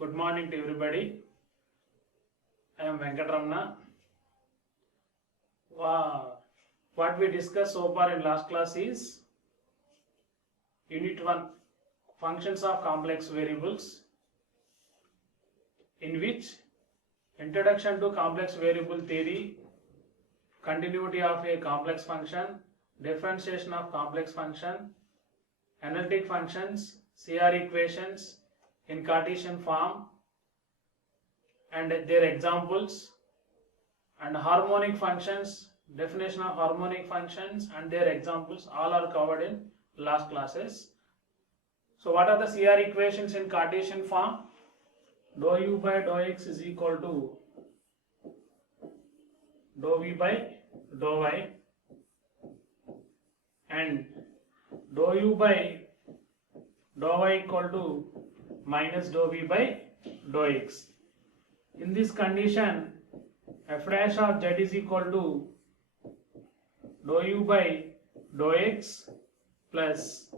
Good morning to everybody. I am Venkatramana. What we discussed so far in last class is Unit 1 Functions of Complex Variables, in which Introduction to Complex Variable Theory, Continuity of a Complex Function, Differentiation of Complex Function, Analytic Functions, CR Equations in Cartesian form and their examples, and harmonic functions, definition of harmonic functions and their examples, all are covered in last classes. So what are the CR equations in Cartesian form? Dou u by dou x is equal to dou v by dou y, and dou u by dou y equal to minus dou v by dou x. In this condition, f dash of z is equal to dou u by dou x plus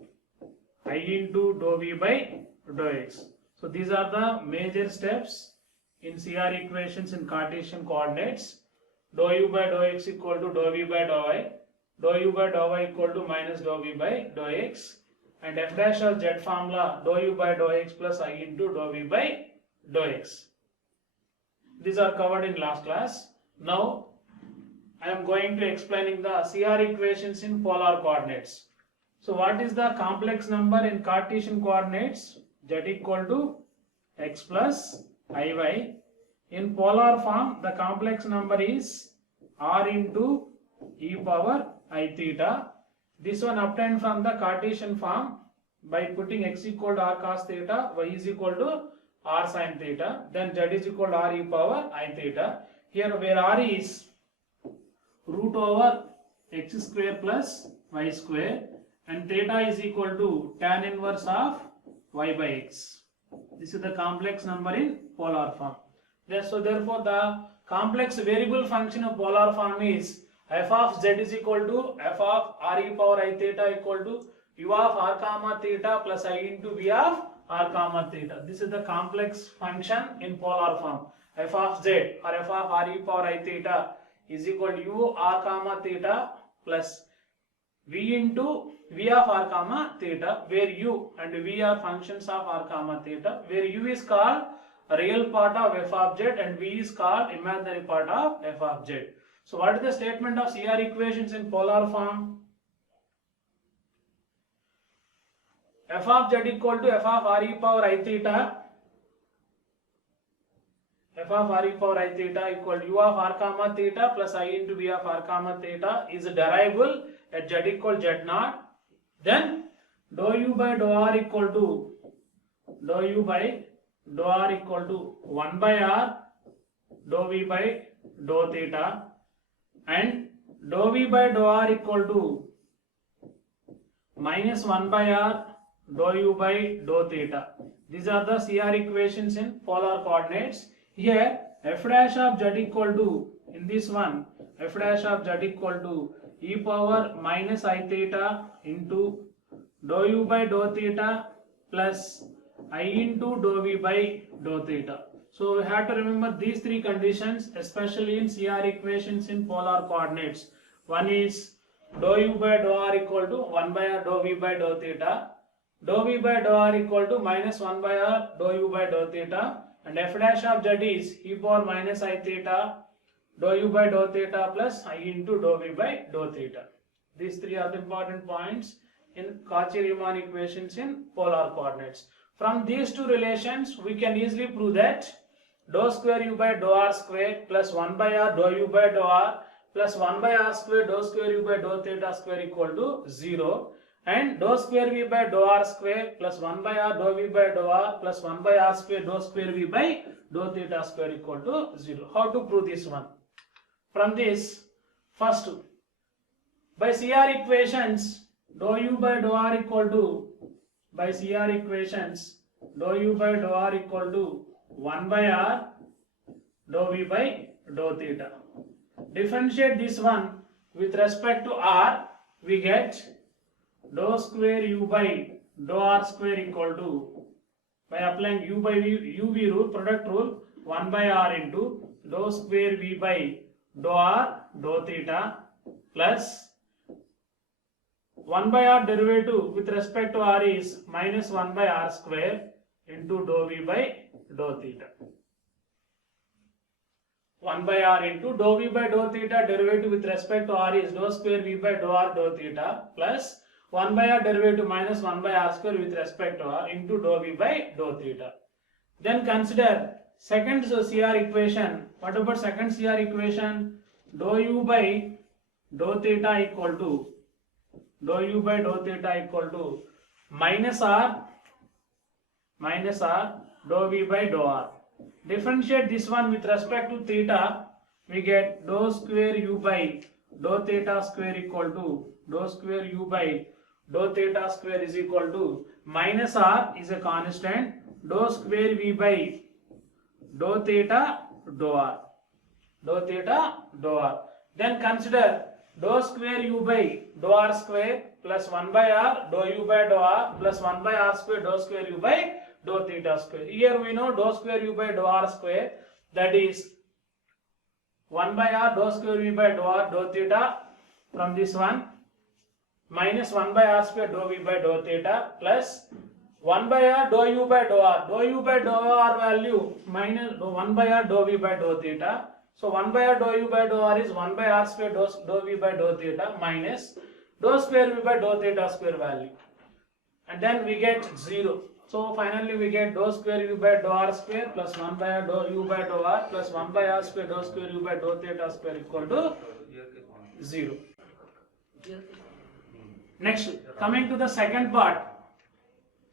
I into dou v by dou x. So these are the major steps in CR equations in Cartesian coordinates. Dou u by dou x equal to dou v by dou y, dou u by dou y equal to minus dou v by dou x, and f dash of z formula dou u by dou x plus I into dou v by dou x. These are covered in last class. Now I am going to explaining the CR equations in polar coordinates. So what is the complex number in Cartesian coordinates? Z equal to x plus iy. In polar form, the complex number is r into e power I theta. This one obtained from the Cartesian form by putting x equal to r cos theta, y is equal to r sin theta, then z is equal to r e power I theta. Here where r is root over x square plus y square, and theta is equal to tan inverse of y by x. This is the complex number in polar form. So therefore the complex variable function of polar form is f of z is equal to f of r e power I theta equal to u of r comma theta plus I into v of r comma theta. This is the complex function in polar form. F of z or f of r e power I theta is equal to u r comma theta plus v into v of r comma theta, where u and v are functions of r comma theta, where u is called a real part of f of z and v is called imaginary part of f of z. So what is the statement of CR equations in polar form? F of z equal to f of r e power I theta, f of r e power I theta equal to u of r comma theta plus I into v of r comma theta is derivable at z equal z naught. Then dou u by dou r equal to dou u by dou r equal to 1 by r dou v by dou theta, and dou v by dou r equal to minus 1 by r dou u by dou theta. These are the CR equations in polar coordinates. Here f dash of z equal to, in this one, f dash of z equal to e power minus I theta into dou u by dou theta plus I into dou v by dou theta. So we have to remember these three conditions, especially in CR equations in polar coordinates. One is dou u by dou r equal to 1 by r dou v by dou theta, dou v by dou r equal to minus 1 by r dou u by dou theta, and f dash of z is e power minus I theta dou u by dou theta plus I into dou v by dou theta. These three are the important points in Cauchy-Riemann equations in polar coordinates. From these two relations, we can easily prove that dou square u by dou r square plus 1 by r dou u by dou r plus 1 by r square dou square u by dou theta square equal to 0, and dou square v by dou r square plus 1 by r dou v by dou r plus 1 by r square dou square v by dou theta square equal to 0. How to prove this one? From this, first, by CR equations, dou u by dou r equal to, by CR equations, dou u by dou r equal to 1 by r dou v by dou theta. Differentiate this one with respect to r, we get dou square u by dou r square equal to, by applying u by v rule, product rule, 1 by r into dou square v by dou r dou theta plus 1 by r derivative with respect to r is minus 1 by r square into dou v by dou theta. 1 by r into dou v by dou theta derivative with respect to r is dou square v by dou r dou theta plus 1 by r derivative minus 1 by r square with respect to r into dou v by dou theta. Then consider second CR equation. What about second CR equation? Dou u by dou theta equal to minus r dou v by dou r. Differentiate this one with respect to theta, we get dou square u by dou theta square equal to dou square u by dou theta square is equal to minus r is a constant, dou square v by dou theta dou r. Then consider dou square u by dou r square plus 1 by r dou u by dou r plus 1 by r square dou square u by dou theta square. Here we know dou square u by dou r square, that is 1 by r dou square v by dou r dou theta from this one minus 1 by r square dou v by dou theta plus 1 by r dou u by dou r. Dou u by dou r value minus 1 by r dou v by dou theta. So 1 by r dou u by dou r is 1 by r square dou v by dou theta minus dou square v by dou theta square value. And then we get 0. So finally we get dou square u by dou r square plus 1 by r dou u by dou r plus 1 by r square dou square u by dou theta square equal to 0. Next, coming to the second part,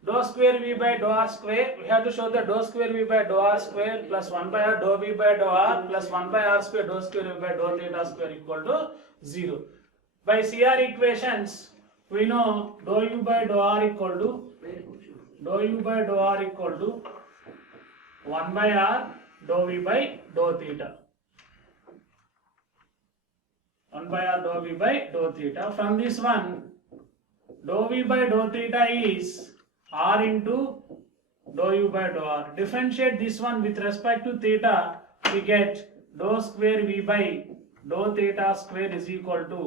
dou square v by dou r square, we have to show that dou square v by dou r square plus 1 by r dou v by dou r plus 1 by r square dou square v by dou theta square equal to 0. By CR equations, we know dou u by dou r equal to 1 by r dou v by dou theta. 1 by r dou v by dou theta. From this one, dou v by dou theta is r into dou u by dou r. Differentiate this one with respect to theta, we get dou square v by dou theta square is equal to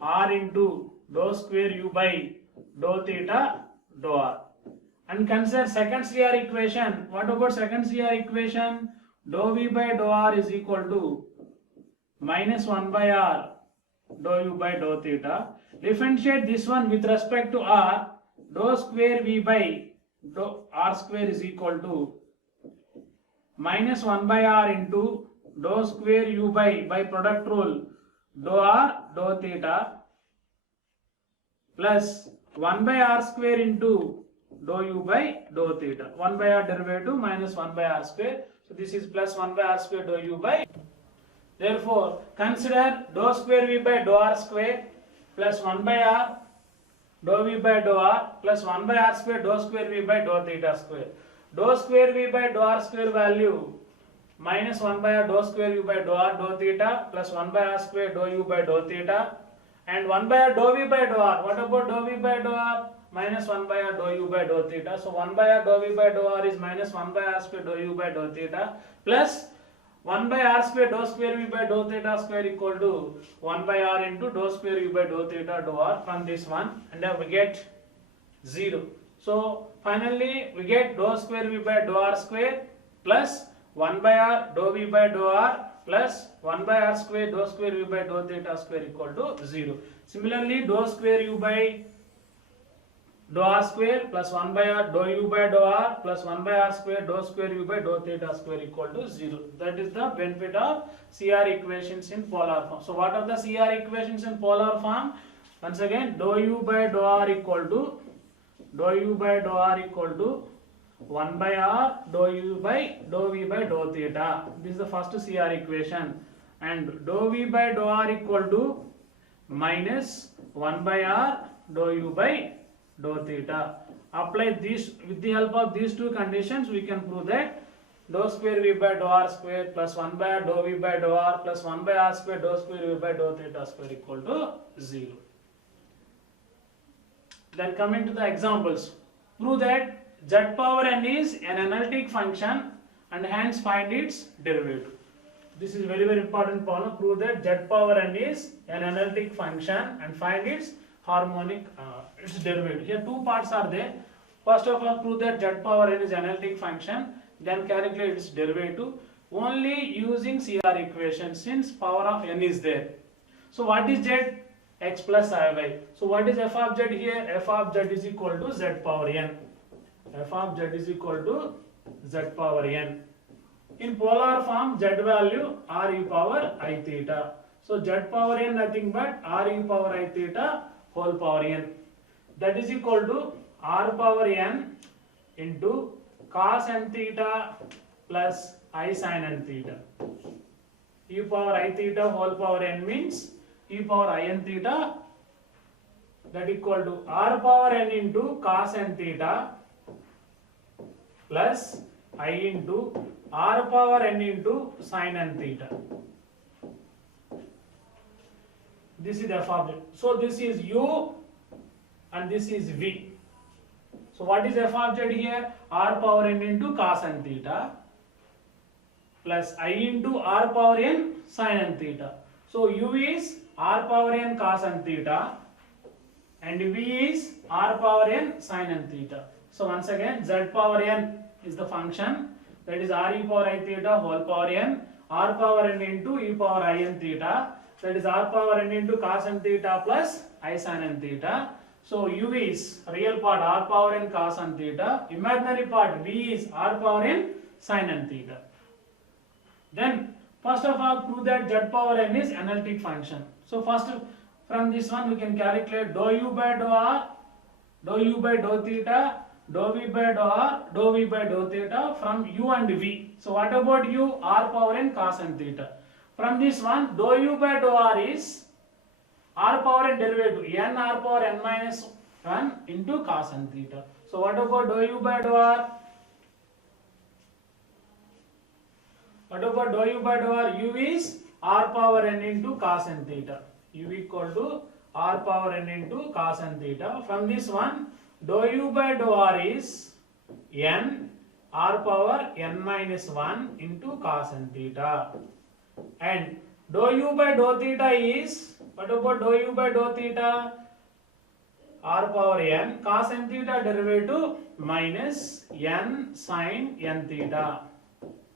r into dou square u by dou theta dou r. And consider second CR equation. What about second CR equation? Dou v by dou r is equal to minus 1 by r dou u by dou theta. Differentiate this one with respect to r. Dou square v by dou r square is equal to minus 1 by r into dou square u by product rule dou r dou theta plus 1 by r square into dou u by dou theta. 1 by r derivative minus 1 by r square. So this is plus 1 by r square dou u by. Therefore, consider dou square v by dou r square plus 1 by r dou v by dou r plus 1 by r square dou square v by dou theta square. Dou square v by dou r square value minus 1 by r dou square u by dou r dou theta plus 1 by r square dou u by dou theta and 1 by r dou v by dou r. What about dou v by dou r? Minus 1 by r dou u by dou theta. So 1 by r dou v by dou r is minus 1 by r square dou u by dou theta plus 1 by r square dou square v by dou theta square equal to 1 by r into dou square u by dou theta dou r from this one, and then we get 0. So finally we get dou square v by dou r square plus 1 by r dou v by dou r plus 1 by r square dou square v by dou theta square equal to 0. Similarly, dou square u by dou r square plus 1 by r dou u by dou r plus 1 by r square dou square u by dou theta square equal to 0. That is the benefit of CR equations in polar form. So what are the CR equations in polar form? Once again, dou u by dou r equal to 1 by r dou u by dou v by dou theta. This is the first CR equation. And dou v by dou r equal to minus 1 by r dou u by dou theta. Apply this with the help of these two conditions, we can prove that dou square v by dou r square plus 1 by r dou v by dou r plus 1 by r square dou square v by dou theta square equal to 0. Then coming to the examples, prove that z power n is an analytic function and hence find its derivative. This is very important problem. Prove that z power n is an analytic function and find its harmonic its derivative. Here two parts are there. First of all, prove that z power n is analytic function, then calculate its derivative only using CR equation since power of n is there. So what is z? X plus iy. So what is f of z here? F of z is equal to z power n. F of z is equal to z power n. In polar form, z value r e power I theta. So z power n nothing but r e power I theta whole power n. That is equal to r power n into cos n theta plus I sin n theta. E power I theta whole power n means e power I n theta, that equal to r power n into cos n theta plus I into r power n into sin n theta. This is f of z. So this is u and this is v. So what is f of z here? R power n into cos n theta plus I into r power n sin n theta. So u is r power n cos n theta and v is r power n sin n theta. So once again, z power n is the function, that is r e power I theta whole power n, r power n into e power I n theta, that is r power n into cos n theta plus I sin n theta. So u is real part r power n cos n theta, imaginary part v is r power n sin n theta. Then first of all, prove that z power n is analytic function. So first from this one we can calculate dou u by dou r, dou u by dou theta, dou v by dou r, dou v by dou theta from u and v. So what about u? R power n cos n theta. From this one, dou u by dou r is r power n derivative n r power n minus 1 into cos n theta. So what about dou u by dou r? What about dou u by dou r? U is r power n into cos n theta. U equal to r power n into cos n theta. From this one, dou u by dou r is n r power n minus 1 into cos n theta. And dou u by dou theta is, what about dou u by dou theta? R power n cos n theta derivative minus n sin n theta.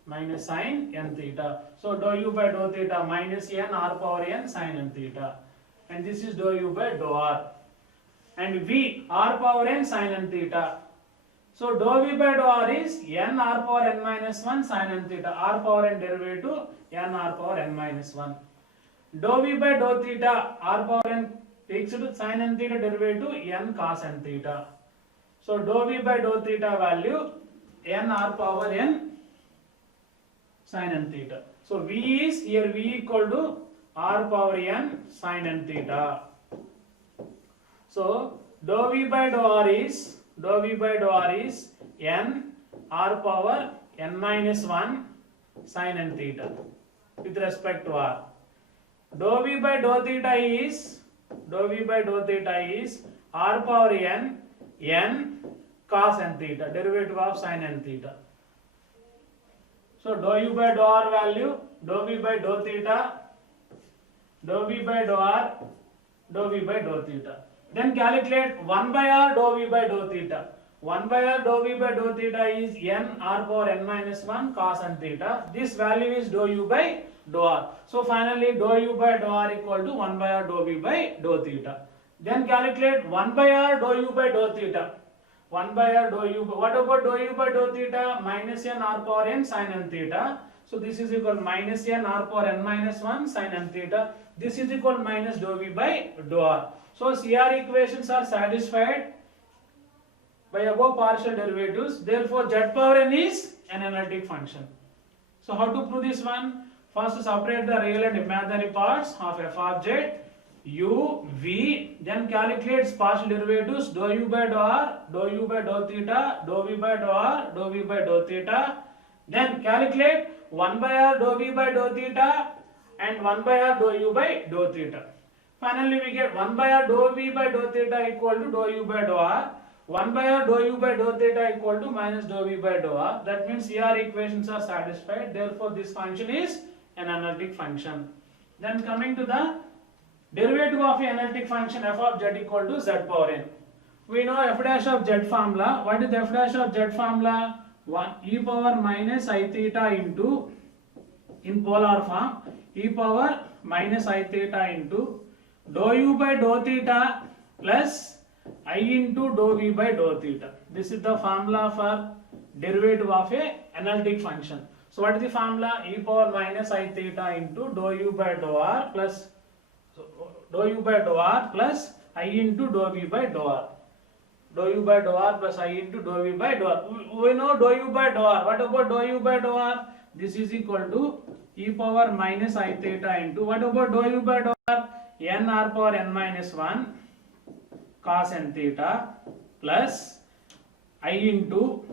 Minus sin n theta. So dou u by dou theta minus n r power n sin n theta. And this is dou u by dou r. And v r power n sin n theta. So dou v by dou r is n r power n minus 1 sin n theta. R power n derivative n r power n minus 1. Dou v by dou theta r power n fixed sin n theta derivative n cos n theta. So dou v by dou theta value n r power n sin n theta. So v is here v equal to r power n sin n theta. So dou v by dou r is n r power n minus 1 sin n theta with respect to r. Dou v by dou theta is r power n cos n theta, derivative of sin n theta. So dou u by dou r value, dou v by dou theta, dou v by dou r, dou v by dou theta. Then calculate 1 by r dou v by dou theta. 1 by r dou v by dou theta is n r power n minus 1 cos n theta. This value is dou u by dou r. So finally dou u by dou r equal to 1 by r dou v by dou theta. Then calculate 1 by r dou u by dou theta. 1 by r dou u. What about dou u by dou theta? Minus n r power n sin n theta. So this is equal to minus n r power n minus 1 sin n theta. This is equal to minus dou v by dou r. So CR equations are satisfied by above partial derivatives. Therefore z power n is an analytic function. So how to prove this one? First separate the real and imaginary parts of f of z. U, v, then calculates partial derivatives dou u by dou r, dou u by dou theta, dou v by dou r, dou v by dou theta. Then calculate 1 by r dou v by dou theta and 1 by r dou u by dou theta. Finally we get 1 by r dou v by dou theta equal to dou u by dou r. 1 by r dou u by dou theta equal to minus dou v by dou r. That means CR equations are satisfied. Therefore, this function is an analytic function. Then coming to the derivative of an analytic function f of z equal to z power n. We know f dash of z formula. What is the f dash of z formula? 1 e power minus I theta into, in polar form, e power minus I theta into dou u by dou theta plus I into dou v by dou theta. This is the formula for derivative of a analytic function. So what is the formula? E power minus I theta into dou u by dou r plus dou u by dou r plus I into dou v by dou r. Dou u by dou r plus I into dou v by dou r. We know dou u by dou r. What about dou u by dou r? This is equal to e power minus I theta into, what about dou u by dou r? N r power n minus 1 cos n theta plus I into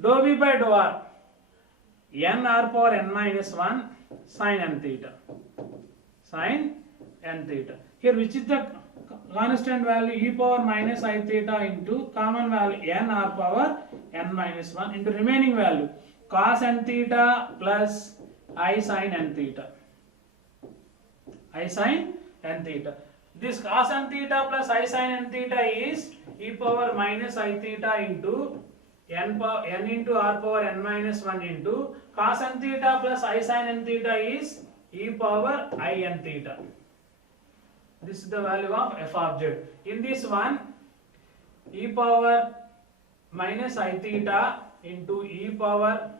dou v by dou r, n r power n minus 1 sin n theta. Sin n theta. Here which is the constant value? E power minus I theta into common value n r power n minus 1 into remaining value cos n theta plus I sin n theta. I sin n theta. This cos n theta plus I sin n theta is e power minus I theta into n into r power n minus 1 into cos n theta plus I sin n theta is e power I n theta. This is the value of f of z. In this one, e power minus I theta into e power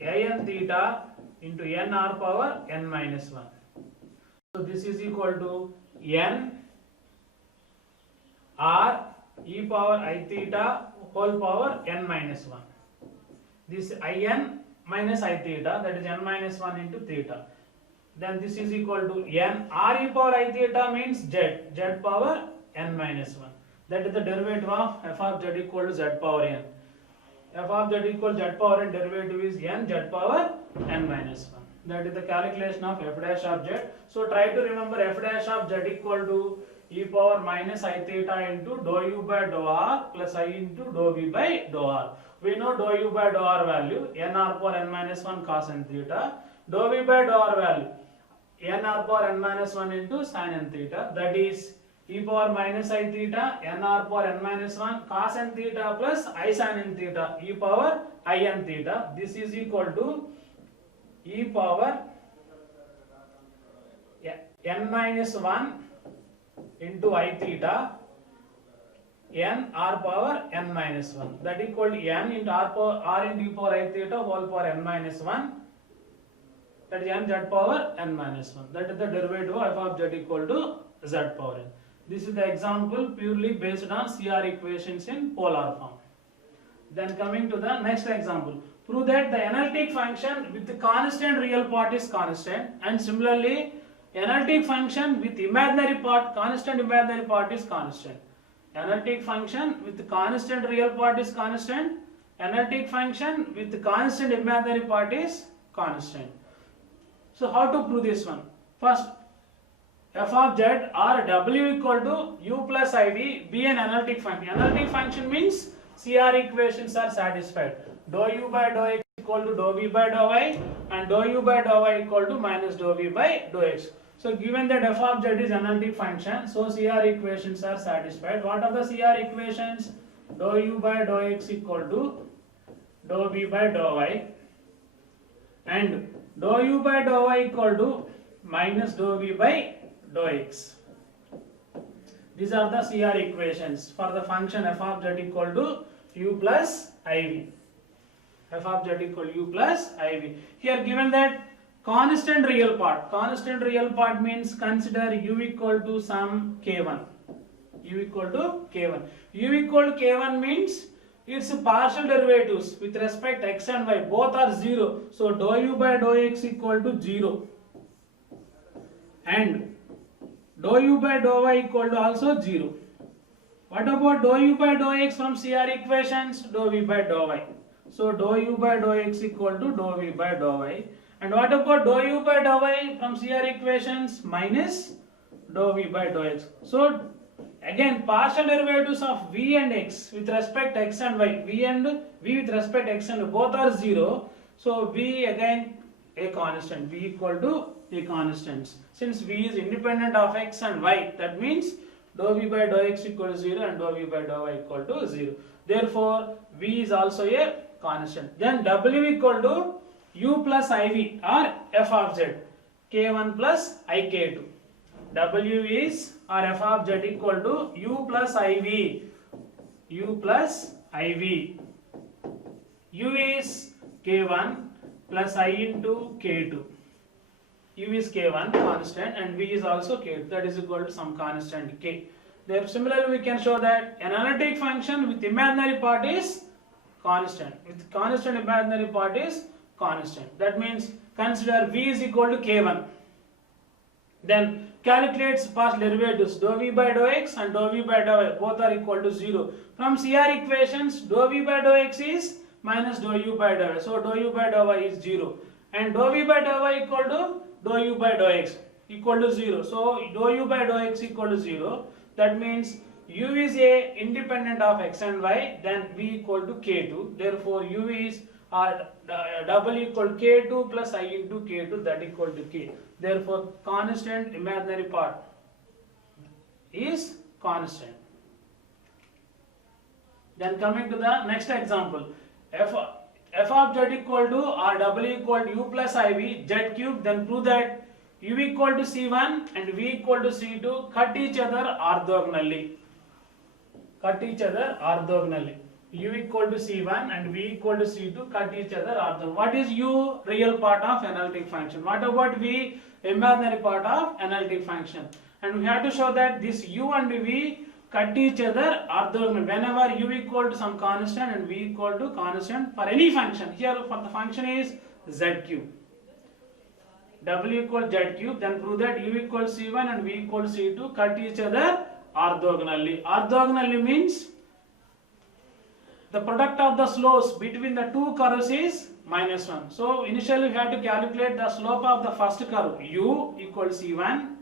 a n theta into n r power n minus 1. So this is equal to n r e power I theta whole power n minus 1. This in minus I theta, that is n minus 1 into theta. Then this is equal to n r e power I theta means z power n minus 1. That is the derivative of f of z equal to z power n. F of z equal to z power n, derivative is n z power n minus 1. That is the calculation of f dash of z. So try to remember f dash of z equal to e power minus I theta into dou u by dou r plus I into dou v by dou r. We know dou u by dou r value n r power n minus 1 cos n theta. Dou v by dou r value n r power n minus 1 into sin n theta. That is e power minus I theta n r power n minus 1 cos n theta plus I sin n theta e power I n theta. This is equal to e power n minus 1 into I theta n r power n minus 1. That equal to n into r into e power I theta whole power n minus 1. That is n z power n minus 1. That is the derivative of f of z equal to z power n. This is the example purely based on CR equations in polar form. Then coming to the next example. Prove that the analytic function with the constant real part is constant, and similarly analytic function with imaginary part, constant imaginary part is constant. Analytic function with the constant real part is constant. Analytic function with the constant imaginary part is constant. So how to prove this one? First, f of z or w equal to u plus iv be an analytic function. Analytic function means CR equations are satisfied. Dou u by dou x equal to dou v by dou y, and dou u by dou y equal to minus dou v by dou x. So given that f of z is analytic function, so CR equations are satisfied. What are the CR equations? Dou u by dou x equal to dou v by dou y, and dou u by dou y equal to minus dou v by dou x. These are the CR equations for the function f of z equal to u plus iv. F of z equal to u plus iv. Here given that constant real part means consider u equal to some k1. U equal to k1. U equal to k1 means its partial derivatives with respect x and y both are 0. So dou u by dou x equal to 0. And dou u by dou y equal to also 0. What about dou u by dou x from CR equations? Dou v by dou y. So dou u by dou x equal to dou v by dou y. And what about dou u by dou y from CR equations? Minus dou v by dou x. So Again, partial derivatives of v and x with respect to x and y, v with respect to x and y both are 0. So v again a constant, v equal to a constant. Since v is independent of x and y, that means dou v by dou x equal to 0 and dou v by dou y equal to 0. Therefore, v is also a constant. Then w equal to u plus iv or f of z, k1 plus ik2. W is or f of z equal to u plus iv, u plus iv. U is k1 plus I into k2. U is k1 constant and v is also k2, that is equal to some constant k. There similarly we can show that an analytic function with imaginary part is constant, with constant imaginary part is constant. That means consider v is equal to k1. Then calculates partial derivatives dou v by dou x and dou v by dou y both are equal to 0. From CR equations, dou v by dou x is minus dou u by dou y. So dou u by dou y is 0. And dou v by dou y equal to dou u by dou x equal to 0. So dou u by dou x equal to 0. That means u is a independent of x and y, then v equal to k2. Therefore u is double equal k2 plus I into k2, that equal to k. Therefore constant imaginary part is constant. Then coming to the next example, f of z equal to or w equal to u plus iv z cube. Then prove that u equal to c1 and v equal to c2 cut each other orthogonally. Cut each other orthogonally. U equal to c1 and v equal to c2 cut each other orthogonally. What is u? Real part of analytic function. What about v? Imaginary part of analytic function. And we have to show that this u and v cut each other orthogonally whenever u equal to some constant and v equal to constant for any function. Here for the function is z cube. W equal z cube. Then prove that u equal c1 and v equal c2 cut each other orthogonally. Orthogonally means the product of the slopes between the two curves is minus 1. So initially we have to calculate the slope of the first curve u equal c1,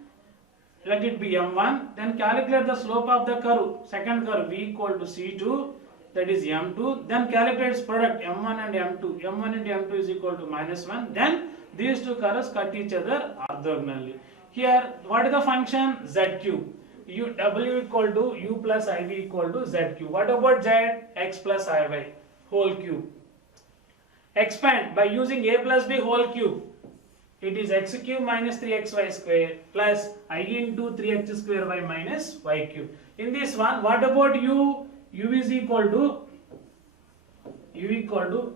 let it be m1. Then calculate the slope of the curve, second curve v equal to c2, that is m2. Then calculate its product m1 and m2. m1 and m2 is equal to minus 1. Then these two curves cut each other orthogonally. Here what is the function? Z cube. W equal to u plus iv equal to z cube. What about z? X plus iy whole cube. Expand by using a plus b whole cube. It is x cube minus 3xy square plus I into 3x square y minus y cube. In this one, what about u? U is equal to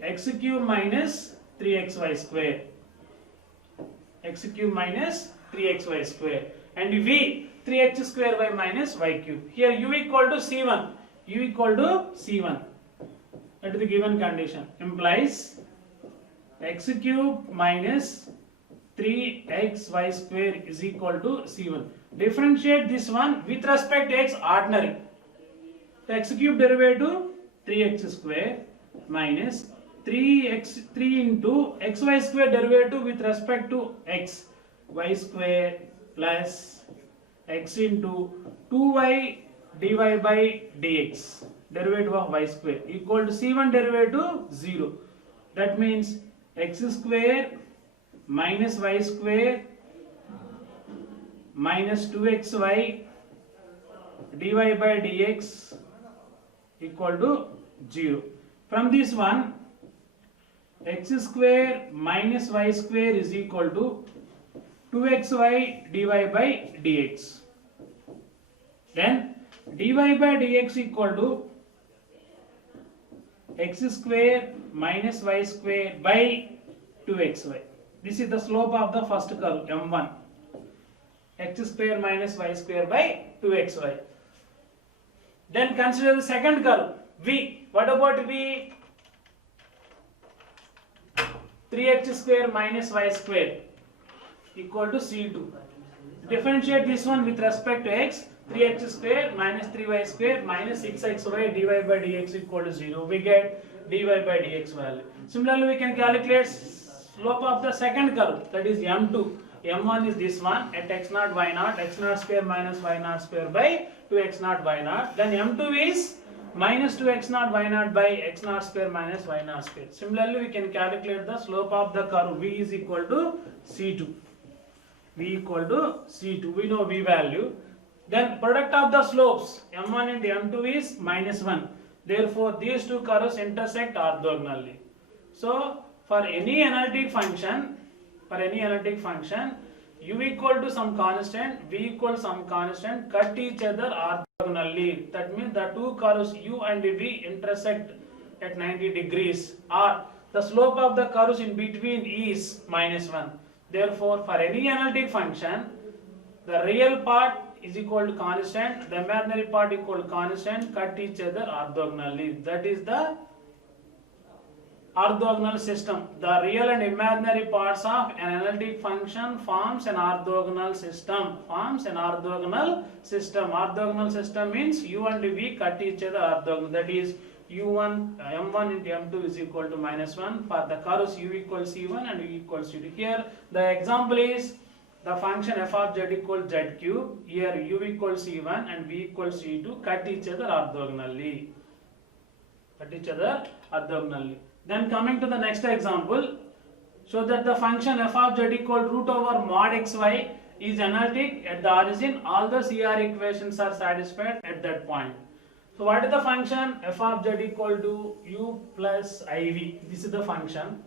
x cube minus 3xy square. X cube minus 3xy square. And v 3x square y minus y cube. Here u equal to c1. U equal to c1. That is the given condition. Implies x cube minus 3xy square is equal to c1. Differentiate this one with respect to x ordinary. The x cube derivative 3x square minus 3 into xy square derivative with respect to x, y square plus x into 2y dy by dx, derivative of y square equal to c1 derivative 0. That means x square minus y square minus 2xy dy by dx equal to 0. From this one, x square minus y square is equal to 2xy dy by dx. Then dy by dx equal to x square minus y square by 2xy. This is the slope of the first curve m1. X square minus y square by 2xy. Then consider the second curve v. What about v? 3x square minus y square equal to c2. Differentiate this one with respect to x. 3x square minus 3y square minus 6xy dy by dx equal to 0. We get dy by dx value. Similarly, we can calculate slope of the second curve, that is m2. m1 is this one at x naught y naught, x naught square minus y naught square by 2x naught y naught. Then m2 is minus 2x naught y naught by x naught square minus y naught square. Similarly, we can calculate the slope of the curve v is equal to c2. V equal to c2. We know v value. Then product of the slopes m1 and m2 is minus 1. Therefore, these two curves intersect orthogonally. So, for any analytic function, u equal to some constant, v equal to some constant, cut each other orthogonally. That means the two curves u and v intersect at 90 degrees, or the slope of the curves in between is minus 1. Therefore, for any analytic function, the real part is equal to constant, the imaginary part equal to constant, cut each other orthogonally. That is the orthogonal system. The real and imaginary parts of an analytic function forms an orthogonal system. Orthogonal system means u and v cut each other orthogonal. That is m1 into m2 is equal to minus 1 for the curves u equals c1 and u equals c2. Here the example is the function f of z equals z cube. Here u equals c1 and v equals c2 cut each other orthogonally. Then coming to the next example, so that the function f of z equal root over mod xy is analytic at the origin. All the CR equations are satisfied at that point. So what is the function? F of z equal to u plus iv. This is the function,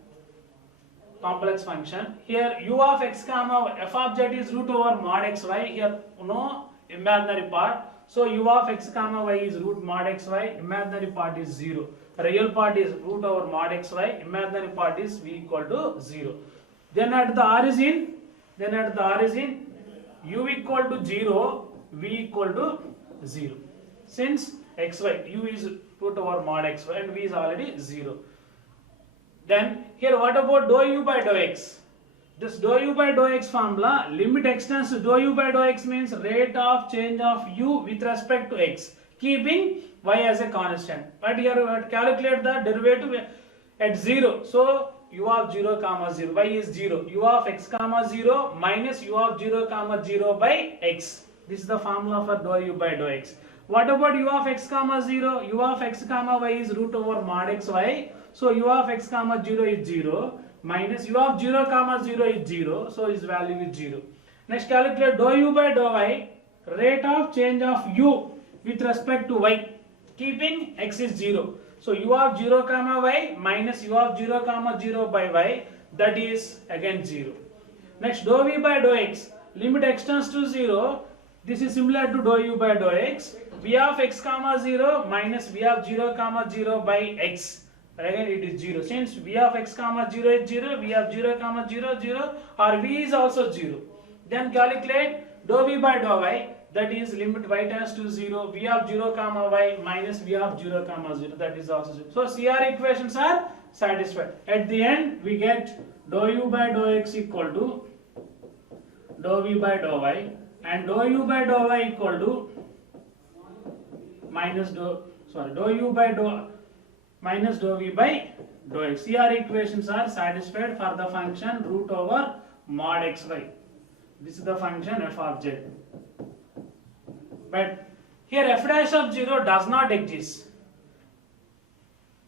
complex function. Here u of x comma f of z is root over mod xy. Here no imaginary part. So u of x comma y is root mod xy. Imaginary part is 0. Real part is root over mod xy. Imaginary part is v equal to 0. Then at the origin, u equal to 0, v equal to 0. Since xy, u is root over mod xy and v is already 0. Then here what about dou u by dou x? This dou u by dou x formula, limit extends to dou u by dou x means rate of change of u with respect to x, keeping y as a constant. But here we have to calculate the derivative at 0. So u of 0 comma 0, y is 0. U of x comma 0 minus u of 0 comma 0 by x. This is the formula for dou u by dou x. What about u of x comma 0? U of x comma y is root over mod xy. So u of x comma 0 is 0 minus u of 0 comma 0 is 0. So its value is 0. Next calculate dou u by dou y, rate of change of u with respect to y, keeping x is 0. So u of 0 comma y minus u of 0 comma 0 by y, that is again 0. Next dou v by dou x, limit extends to 0. This is similar to dou u by dou x. V of x comma 0 minus v of 0 comma 0 by x. Again it is 0. Since v of x comma 0 is 0, v of 0 comma 0 0, or v is also 0. Then calculate dou v by dou y, that is limit y tends to 0, v of 0 comma y minus v of 0 comma 0, that is also 0. So CR equations are satisfied. At the end we get dou u by dou x equal to dou v by dou y, and dou u by dou y equal to dou u by dou minus dou v by dou x. CR equations are satisfied for the function root over mod xy. This is the function f of z. But here f dash of 0 does not exist.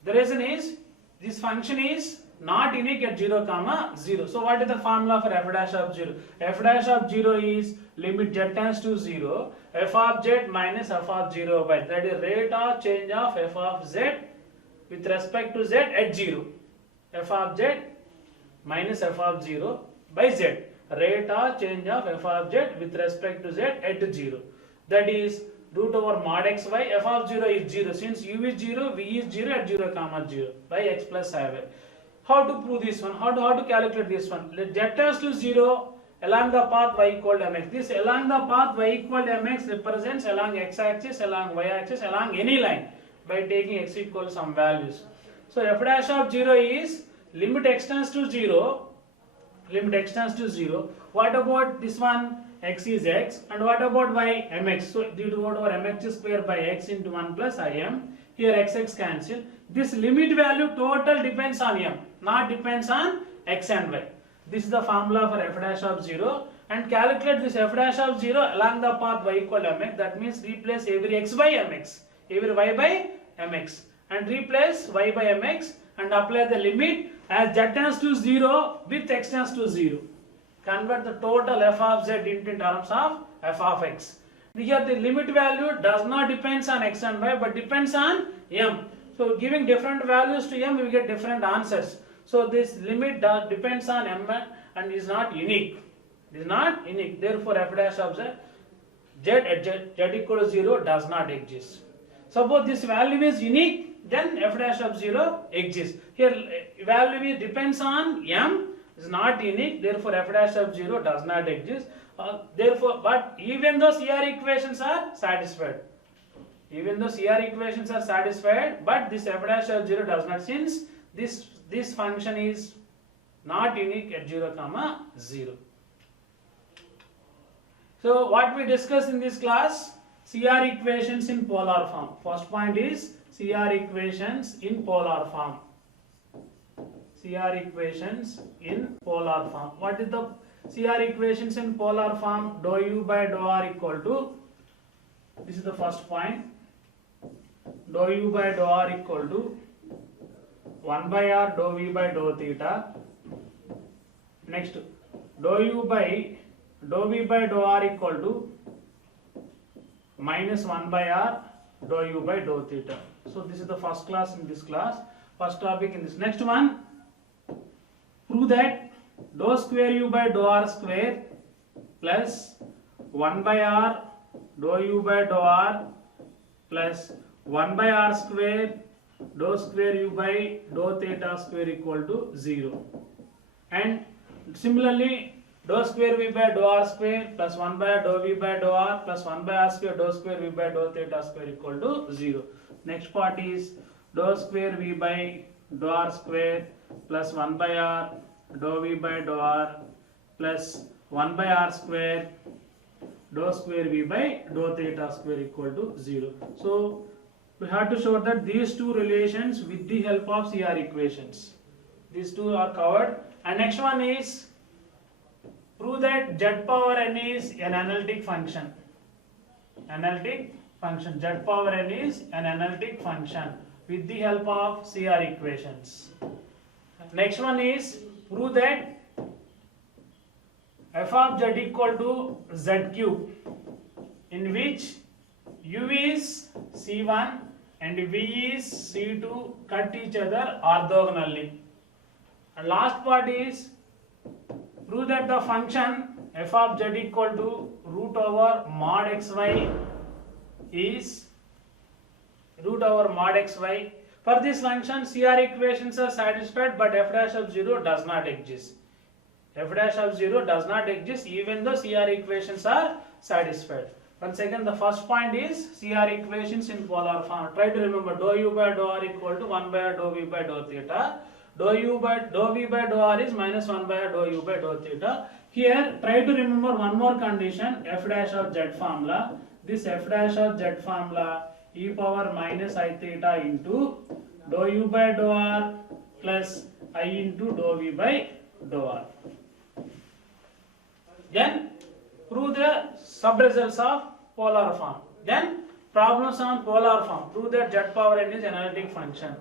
The reason is this function is not unique at 0 comma 0. So what is the formula for f dash of 0? F dash of 0 is limit z tends to 0, f of z minus f of 0 by, that is rate of change of f of z with respect to z at 0. F of z minus f of 0 by z, rate of change of f of z with respect to z at 0. That is root over mod xy. F of 0 is 0. Since u is 0, v is 0 at 0 comma 0 by x plus I y. How to prove this one? How to calculate this one? Let z tends to 0 along the path y equal to mx. This along the path y equal to mx represents along x axis, along y axis, along any line by taking x equal to some values. So f dash of 0 is limit extends to 0. What about this one? X is x, and what about y? Mx. So due to what over mx square by x into 1 plus im. Here x cancel. This limit value total depends on m, not depends on x and y. This is the formula for f dash of 0, and calculate this f dash of 0 along the path y equal mx. That means replace every x by mx, every y by mx, and replace y by mx and apply the limit as z tends to 0 with x tends to 0. Convert the total f of z into terms of f of x. Here the limit value does not depends on x and y but depends on m. So giving different values to m we get different answers. So this limit depends on m and is not unique. It is not unique. Therefore f dash of z at z equal to 0 does not exist. Suppose this value is unique, then f dash of 0 exists. Here value depends on m, is not unique, therefore f dash of 0 does not exist. Therefore, but even though CR equations are satisfied, but this f dash of 0 does not, since this function is not unique at 0, 0. So what we discussed in this class, CR equations in polar form. First point is CR equations in polar form. CR equations in polar form. What is the CR equations in polar form? Dou u by dou r equal to, this is the first point, dou u by dou r equal to 1 by r dou v by dou theta. Next, dou u by dou v by dou r equal to minus 1 by r dou u by dou theta. So this is the first class in this class, first topic in this. Next one, prove that dou square u by dou r square plus 1 by r dou u by dou r plus 1 by r square dou square u by dou theta square equal to 0. And similarly, dou square v by dou r square plus 1 by dou v by dou r plus 1 by r square dou square v by dou theta square equal to 0. Next part is dou square v by dou r square plus 1 by r dou v by dou r plus 1 by r square dou square v by dou theta square equal to 0. So we have to show that these two relations with the help of CR equations. These two are covered. And next one is prove that z power n is an analytic function. Z power n is an analytic function with the help of CR equations. Next one is prove that f of z equal to z cube, in which u is c1 and v is c2 cut each other orthogonally. And last part is prove that the function f of z equal to root over mod xy is root over mod xy. For this function, CR equations are satisfied, but f dash of 0 does not exist. F dash of 0 does not exist even though CR equations are satisfied. Once again, the first point is CR equations in polar form. Try to remember dou u by dou r equal to 1 by r dou v by dou theta. Dou v by dou r is minus 1 by r dou u by dou theta. Here, try to remember one more condition, f dash of z formula. This f dash of z formula e power minus I theta into dou u by dou r plus I into dou v by dou r. Then prove the sub-results of polar form. Then problems on polar form. Prove that z power n is analytic function.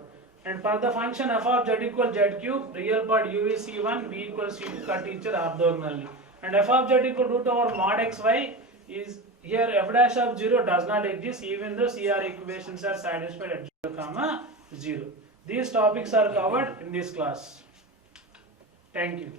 And for the function f of z equal z cube, real part u is c1, v equals c2 cut each other orthogonally. And f of z equal root over mod xy is, here f dash of 0 does not exist even though CR equations are satisfied at 0, 0. These topics are covered in this class. Thank you.